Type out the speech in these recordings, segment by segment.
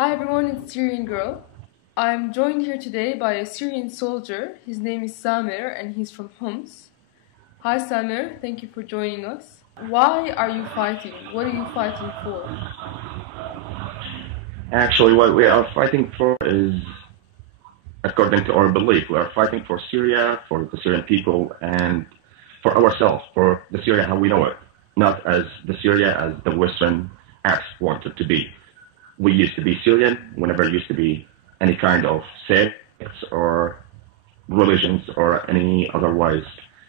Hi everyone, it's Syrian Girl. I'm joined here today by a Syrian soldier. His name is Samir and he's from Homs. Hi Samir, thank you for joining us. Why are you fighting? What are you fighting for? Actually, what we are fighting for is, according to our belief, we are fighting for Syria, for the Syrian people, and for ourselves, for the Syria how we know it, not as the Syria as the Western acts want it to be. We used to be Syrian, we never used to be any kind of sects or religions or any otherwise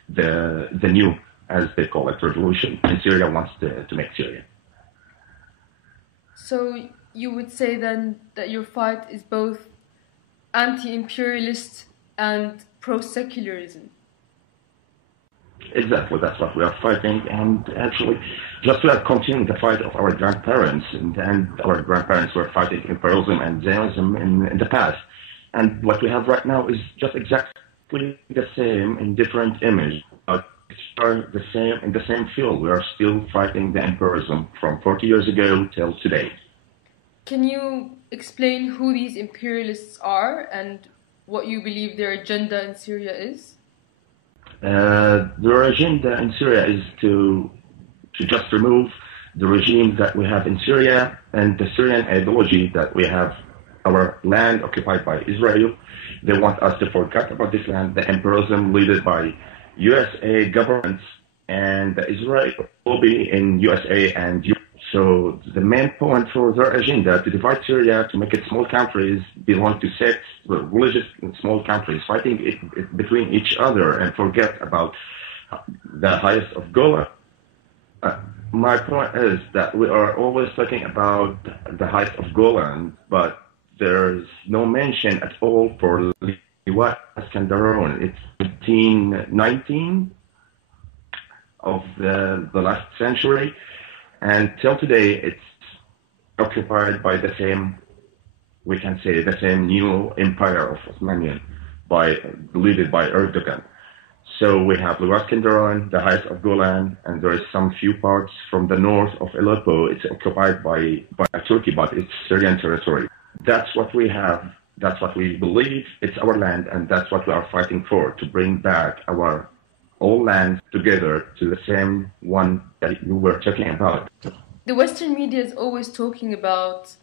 the new, as they call it, revolution. And Syria wants to make Syria. So you would say then that your fight is both anti-imperialist and pro-secularism? Exactly, that's what we are fighting, and actually, just we are continuing the fight of our grandparents, and our grandparents were fighting imperialism and Zionism in the past. And what we have right now is just exactly the same in different image, but it's the same in the same field. We are still fighting the imperialism from 40 years ago till today. Can you explain who these imperialists are and what you believe their agenda in Syria is? Their agenda in Syria is to just remove the regime that we have in Syria and the Syrian ideology that we have our land occupied by Israel. They want us to forget about this land, the imperialism led by USA governments and the Israel lobby in USA and Europe. So the main point for their agenda to divide Syria, to make it small countries belong to sects, religious small countries fighting between each other and forget about the highest of Golan. My point is that we are always talking about the height of Golan, but there's no mention at all for Liwat Iskenderun. It's 1519 of the last century. And till today, it's occupied by the same, we can say, the same new empire of Osmanian, led by Erdogan. So we have Iskenderun, the heights of Golan, and there is some few parts from the north of Aleppo. It's occupied by Turkey, but it's Syrian territory. That's what we have. That's what we believe. It's our land, and that's what we are fighting for, to bring back our all lands together to the same one that you were talking about. The Western media is always talking about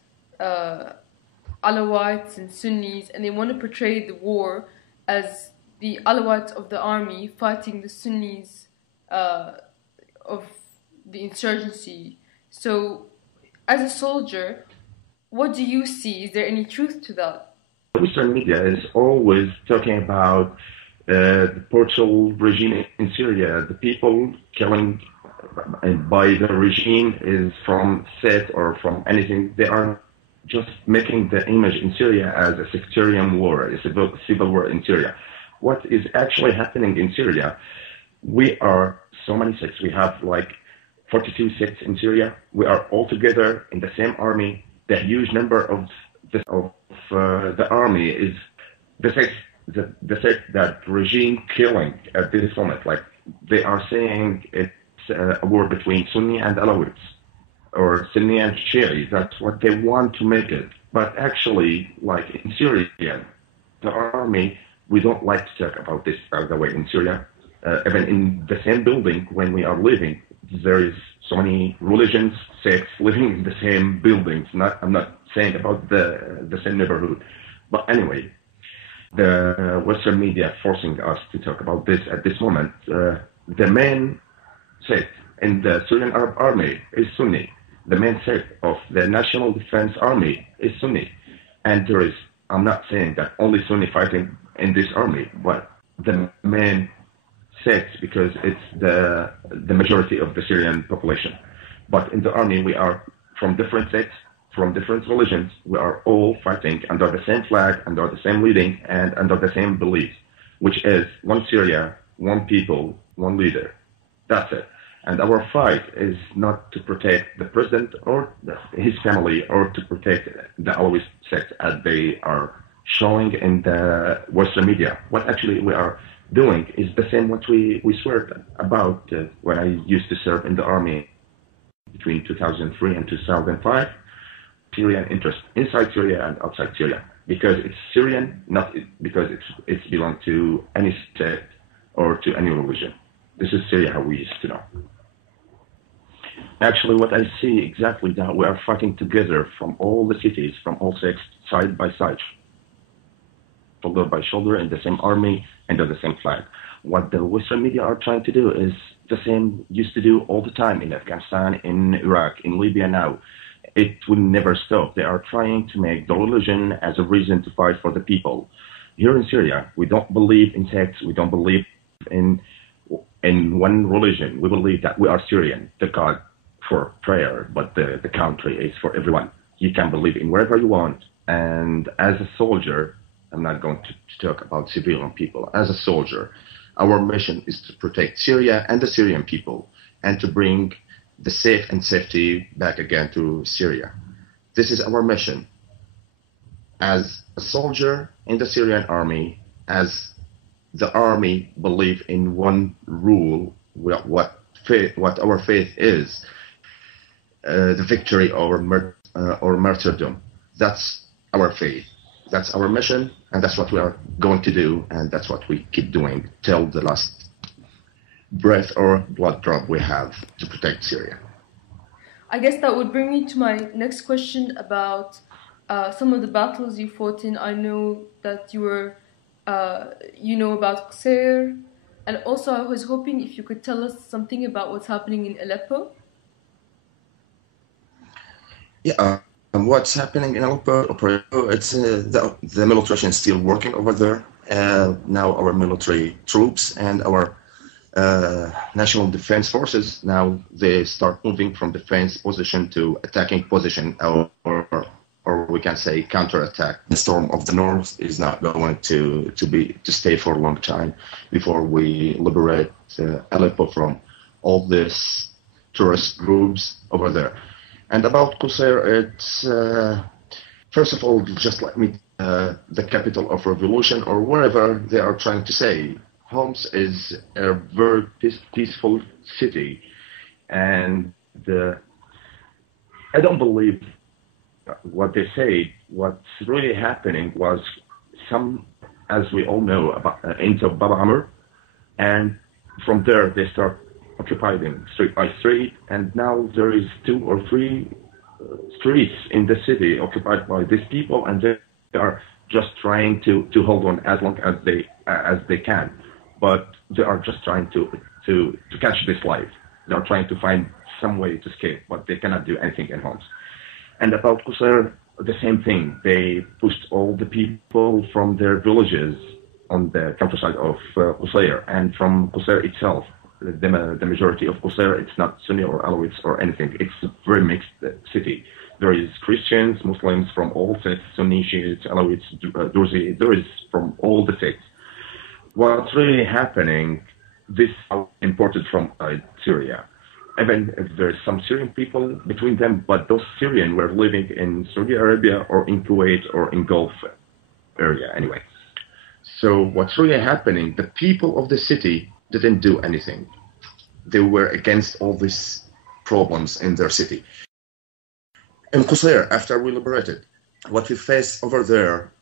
Alawites and Sunnis, and they want to portray the war as the Alawites of the army fighting the Sunnis of the insurgency. So, as a soldier, what do you see? Is there any truth to that? The Western media is always talking about the petrol regime in Syria. The people killing by the regime is from Set or from anything. They are just making the image in Syria as a sectarian war, a civil war in Syria. What is actually happening in Syria, we are so many sects. We have like 42 sects in Syria. We are all together in the same army. The huge number of the army is the sects. The sect that regime killing at this moment, like they are saying it's a war between Sunni and Alawites or Sunni and Shia. That's what they want to make it. But actually, like in Syria, the army, we don't like to talk about this, by the way, in Syria. Even in the same building when we are living, there is so many religions, sects living in the same buildings. I'm not saying about the same neighborhood. But anyway, the Western media forcing us to talk about this at this moment. The main sect in the Syrian Arab Army is Sunni. The main sect of the National Defense Army is Sunni. And there is, I'm not saying that only Sunni fighting in this army, but the main sect, because it's the majority of the Syrian population. But in the army, we are from different sects, from different religions. We are all fighting under the same flag, under the same leading, and under the same beliefs, which is one Syria, one people, one leader. That's it. And our fight is not to protect the president or his family or to protect the Alawi sect as they are showing in the Western media. What actually we are doing is the same what we swear about when I used to serve in the army between 2003 and 2005. Syrian interest inside Syria and outside Syria, because it's Syrian, not because it's belong to any state or to any religion. This is Syria how we used to know. Actually, what I see exactly that we are fighting together from all the cities, from all sects, side by side, shoulder by shoulder, in the same army, under the same flag. What the Western media are trying to do is the same used to do all the time in Afghanistan, in Iraq, in Libya now. It will never stop. They are trying to make the religion as a reason to fight for the people. Here in Syria, we don't believe in sects. We don't believe in one religion. We believe that we are Syrian, the God for prayer, but the country is for everyone. You can believe in wherever you want. And as a soldier, I'm not going to talk about civilian people. As a soldier, our mission is to protect Syria and the Syrian people and to bring the safe and safety back again to Syria. This is our mission. As a soldier in the Syrian army, as the army believe in one rule, what our faith is, the victory or martyrdom. That's our faith. That's our mission, and that's what we are going to do, and that's what we keep doing till the last breath or blood drop we have to protect Syria. I guess that would bring me to my next question about some of the battles you fought in. I know that you were, you know about Qusayr, and also I was hoping if you could tell us something about what's happening in Aleppo. Yeah, what's happening in Aleppo? It's the military is still working over there. Now our military troops and our national defense forces, now they start moving from defense position to attacking position, or we can say counterattack. The storm of the north is not going to stay for a long time before we liberate Aleppo from all these terrorist groups over there. And about Qusayr, it's first of all, just let me the capital of revolution, or wherever they are trying to say. Homs is a very peaceful city, and I don't believe what they say. What's really happening was some, as we all know, into Bab Amr, and from there they start occupying street by street, and now there is 2 or 3 streets in the city occupied by these people, and they are just trying to hold on as long as they can. But they are just trying to catch this life. They are trying to find some way to escape, but they cannot do anything in Homs. And about Qusayr, the same thing. They pushed all the people from their villages on the countryside of Qusayr, and from Qusayr itself. The majority of Qusayr, it's not Sunni or Alawites or anything. It's a very mixed city. There is Christians, Muslims from all sects, Sunni, Shiites, Alawites, Druzi. There is from all the sects. What's really happening, this is imported from Syria. Even if there's some Syrian people between them, but those Syrian were living in Saudi Arabia or in Kuwait or in Gulf area anyway. So what's really happening, the people of the city didn't do anything. They were against all these problems in their city. In Qusayr, after we liberated, what we faced over there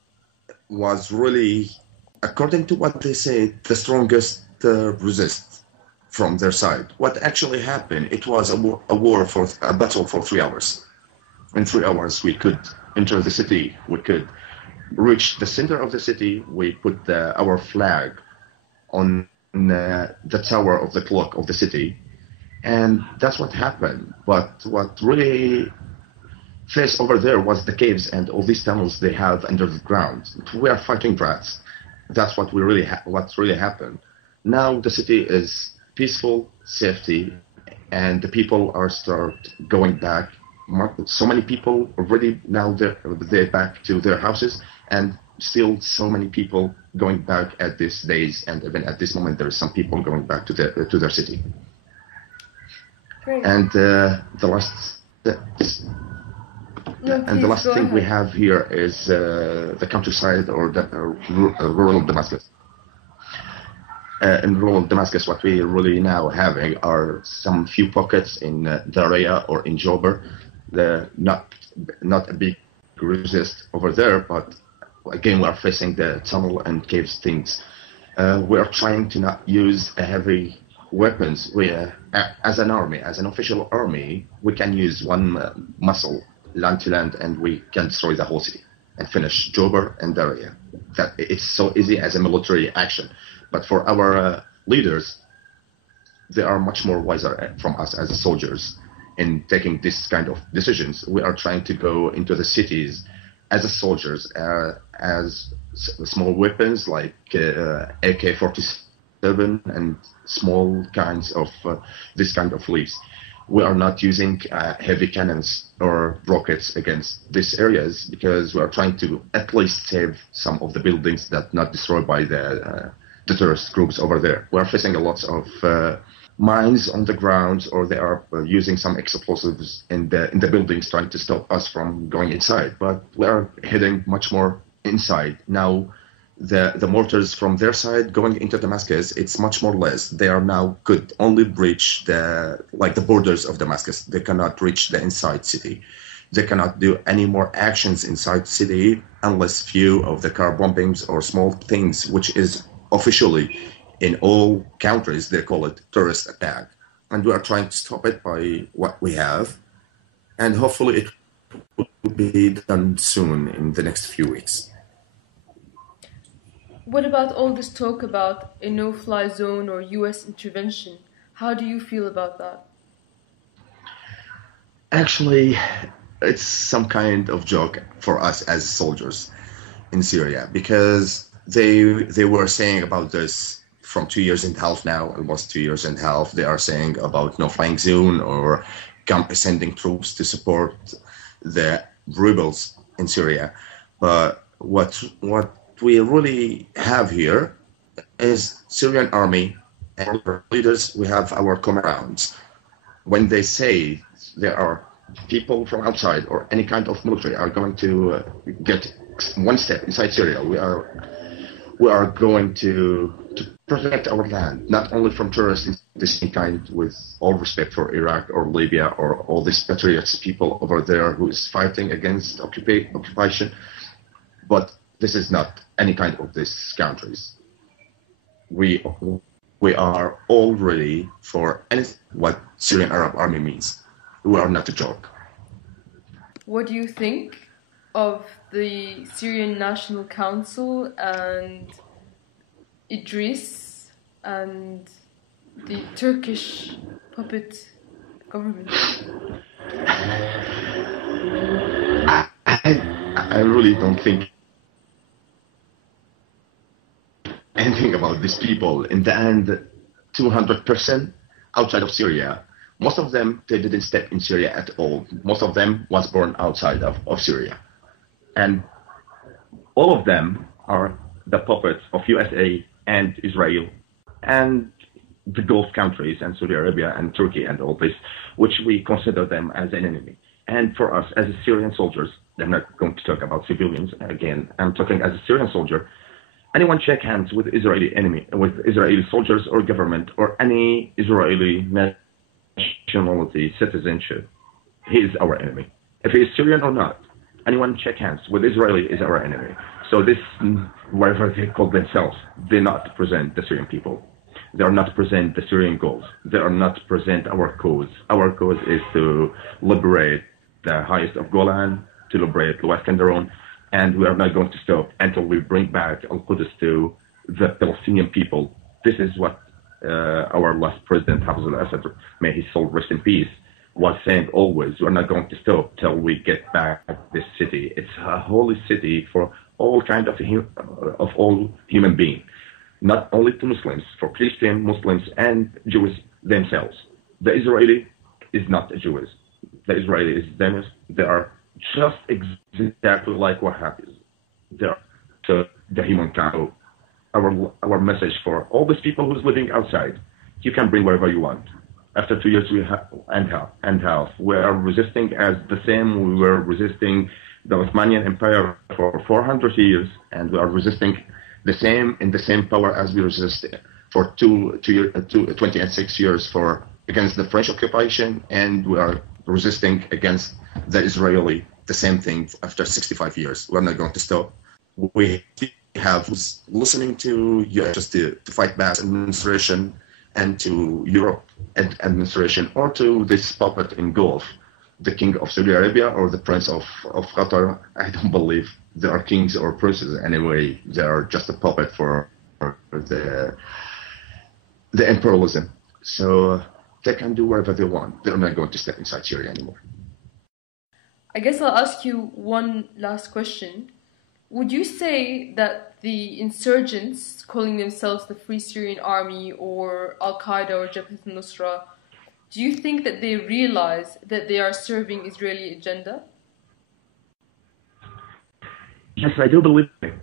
was really, according to what they say, the strongest resist from their side. What actually happened, it was a battle for 3 hours. In 3 hours, we could enter the city. We could reach the center of the city. We put our flag on the tower of the clock of the city, and that's what happened. But what really faced over there was the caves and all these tunnels they have under the ground. We are fighting rats. That's what what's really happened. Now the city is peaceful, safety, and the people are start going back. So many people already now they're back to their houses, and still so many people going back at these days, and even at this moment there is some people going back to their city. Great. And the last thing we have here is the countryside or the rural Damascus. In rural Damascus, what we really now having are some few pockets in Daria or in Jober. Not not a big resist over there, but again, we are facing the tunnel and caves things. We are trying to not use heavy weapons. We, as an army, as an official army, we can use one muscle, land to land, and we can destroy the whole city and finish Jobar and Daria. That it's so easy as a military action. But for our leaders, they are much more wiser from us as soldiers in taking this kind of decisions. We are trying to go into the cities as soldiers, as small weapons like AK-47 and small kinds of this kind of leaves. We are not using heavy cannons or rockets against these areas because we are trying to at least save some of the buildings that not destroyed by the terrorist groups over there. We are facing a lot of mines on the ground, or they are using some explosives in the buildings trying to stop us from going inside. But we are heading much more inside now. The mortars from their side going into Damascus, it's much more less. They are now could only breach the borders of Damascus. They cannot reach the inside city. They cannot do any more actions inside city unless few of the car bombings or small things, which is officially in all countries they call it terrorist attack. And we are trying to stop it by what we have, and hopefully it will be done soon in the next few weeks. What about all this talk about a no-fly zone or US intervention? How do you feel about that? Actually, it's some kind of joke for us as soldiers in Syria, because they were saying about this from 2 years and a half now, almost 2 years and a half. They are saying about no flying zone or sending troops to support the rebels in Syria. But what we really have here is Syrian army and our leaders. We have our commands. When they say there are people from outside or any kind of military are going to get one step inside Syria, we are going to protect our land, not only from terrorists in the same kind, with all respect for Iraq or Libya or all these patriots people over there who is fighting against occupation, but this is not any kind of these countries. We are all ready for anything what Syrian Arab Army means. We are not a joke. What do you think of the Syrian National Council and Idris and the Turkish puppet government? I really don't think anything about these people. In the end, 200% outside of Syria. Most of them, they didn't step in Syria at all. Most of them was born outside of Syria. And all of them are the puppets of USA and Israel and the Gulf countries and Saudi Arabia and Turkey and all this, which we consider them as an enemy. And for us as Syrian soldiers, I'm not going to talk about civilians again, I'm talking as a Syrian soldier. Anyone shake hands with Israeli enemy, with Israeli soldiers or government or any Israeli nationality, citizenship, he is our enemy. If he is Syrian or not, anyone shake hands with Israeli is our enemy. So this, whatever they call themselves, they not present the Syrian people. They are not present the Syrian goals. They are not present our cause. Our cause is to liberate the highest of Golan, to liberate the West Candaron, and we are not going to stop until we bring back Al-Quds to the Palestinian people. This is what our last president, Hafez al-Assad, may his soul rest in peace, was saying always. We're not going to stop till we get back this city. It's a holy city for all kind of all human beings, not only to Muslims, for Christian, Muslims, and Jews themselves. The Israeli is not Jews. The Israeli is Zionist. They are just exactly like what happens. They are to the human kind. Our message for all these people who's living outside, you can bring wherever you want. After 2 years and half, we are resisting as the same we were resisting the Ottoman Empire for 400 years, and we are resisting the same in the same power as we resisted for 26 years against the French occupation, and we are resisting against the Israeli the same thing after 65 years. We're not going to stop. We have listening to US to fight back administration and to Europe administration, or to this puppet in Gulf, the king of Saudi Arabia or the prince of Qatar. I don't believe they are kings or princes anyway. They are just a puppet for the imperialism. So they can do whatever they want. They're not going to step inside Syria anymore. I guess I'll ask you one last question. Would you say that the insurgents calling themselves the Free Syrian Army or AlQaeda or Jabhat al-Nusra, do you think that they realize that they are serving Israeli agenda? Yes, I do believe it.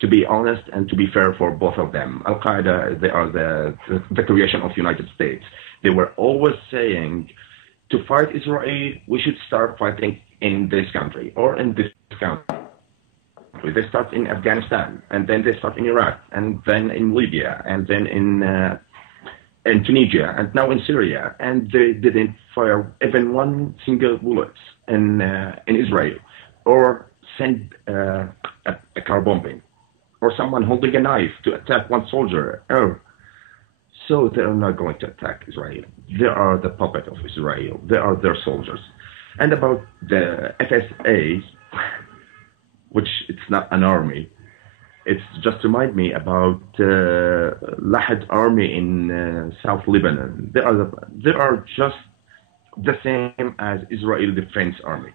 To be honest and to be fair for both of them, AlQaeda, they are the creation of the United States. They were always saying, to fight Israel, we should start fighting in this country or in this country. They start in Afghanistan, and then they start in Iraq, and then in Libya, and then in Tunisia, and now in Syria. And they didn't fire even one single bullet in Israel, or send a car bombing, or someone holding a knife to attack one soldier. So they are not going to attack Israel. They are the puppet of Israel. They are their soldiers. And about the FSA, which it's not an army, it's just remind me about Lahad army in South Lebanon. They are just the same as Israel Defense Army.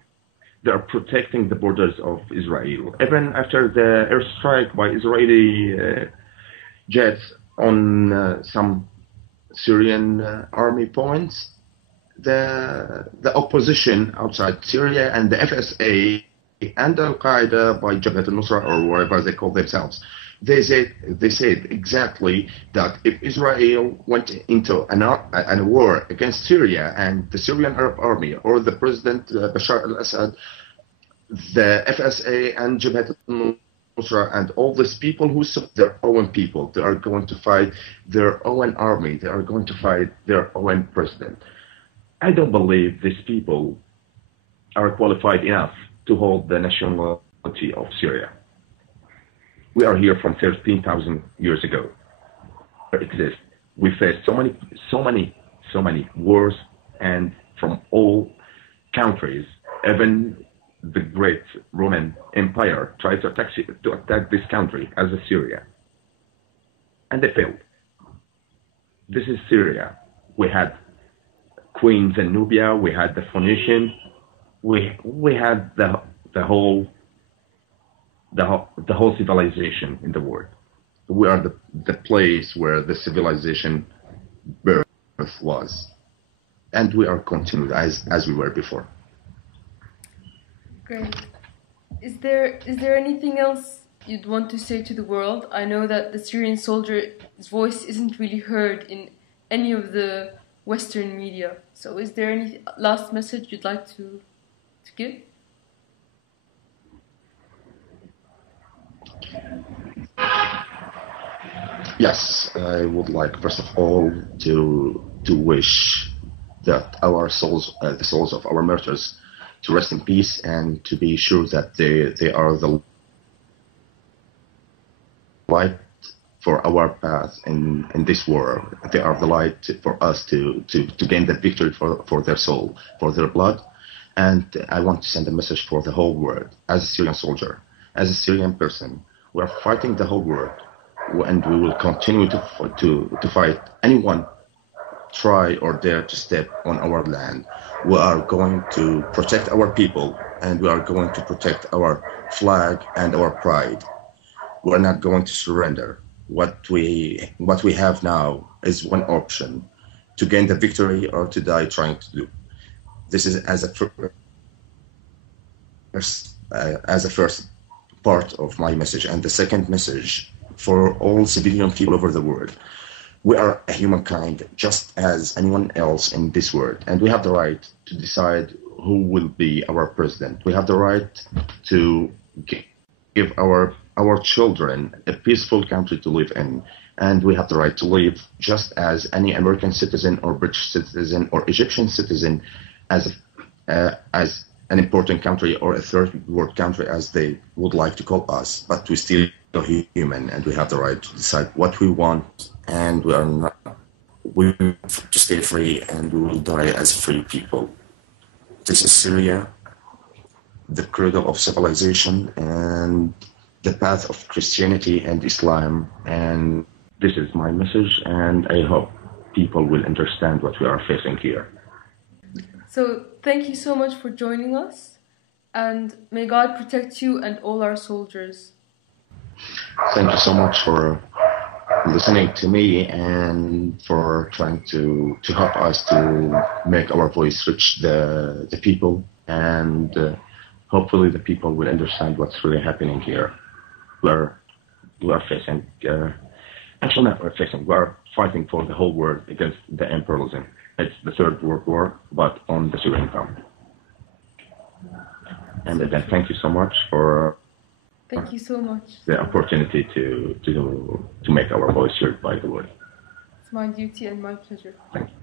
They are protecting the borders of Israel. Even after the airstrike by Israeli jets on some Syrian army points, the opposition outside Syria and the FSA and AlQaeda by Jabhat al-Nusra or whatever they call themselves, they said exactly that if Israel went into a war against Syria and the Syrian Arab Army or the President Bashar al-Assad, the FSA and Jabhat al-Nusra and all these people who support their own people, they are going to fight their own army, they are going to fight their own president. I don't believe these people are qualified enough to hold the nationality of Syria. We are here from 13,000 years ago. It exists. We faced so many wars, and from all countries, even the great Roman Empire tried to attack this country as a Syria, and they failed. This is Syria. We had Queen Zenobia, we had the Phoenician, we had the whole civilization in the world. We are the place where the civilization birth was, and we are continued as we were before. Great. Is there anything else you'd want to say to the world? I know that the Syrian soldier's voice isn't really heard in any of the Western media. So is there any last message you'd like to give? Yes, I would like first of all to wish that our souls, the souls of our martyrs, to rest in peace, and to be sure that they are the light for our path in this war. They are the light for us to gain that victory for their soul, for their blood. And I want to send a message for the whole world. As a Syrian soldier, as a Syrian person, we are fighting the whole world, and we will continue to fight anyone try or dare to step on our land. We are going to protect our people, and we are going to protect our flag and our pride. We are not going to surrender. What we have now is one option: to gain the victory or to die trying to do. This is as a first part of my message. And the second message for all civilian people over the world: we are a humankind just as anyone else in this world, and we have the right to decide who will be our president. We have the right to give our children a peaceful country to live in, and we have the right to live just as any American citizen or British citizen or Egyptian citizen, as an important country or a third world country, as they would like to call us, but we still are human and we have the right to decide what we want, and we want to stay free, and we will die as free people. This is Syria, the cradle of civilization and the path of Christianity and Islam, and this is my message, and I hope people will understand what we are facing here. So thank you so much for joining us, and may God protect you and all our soldiers. Thank you so much for listening to me and for trying to help us to make our voice reach the people, and hopefully the people will understand what's really happening here. We are facing, actually not we're facing, we are fighting for the whole world against the imperialism. It's the Third World War, but on the Syrian ground. And again, thank you so much for Thank you so much. the opportunity to make our voice heard by the world. It's my duty and my pleasure. Thank you.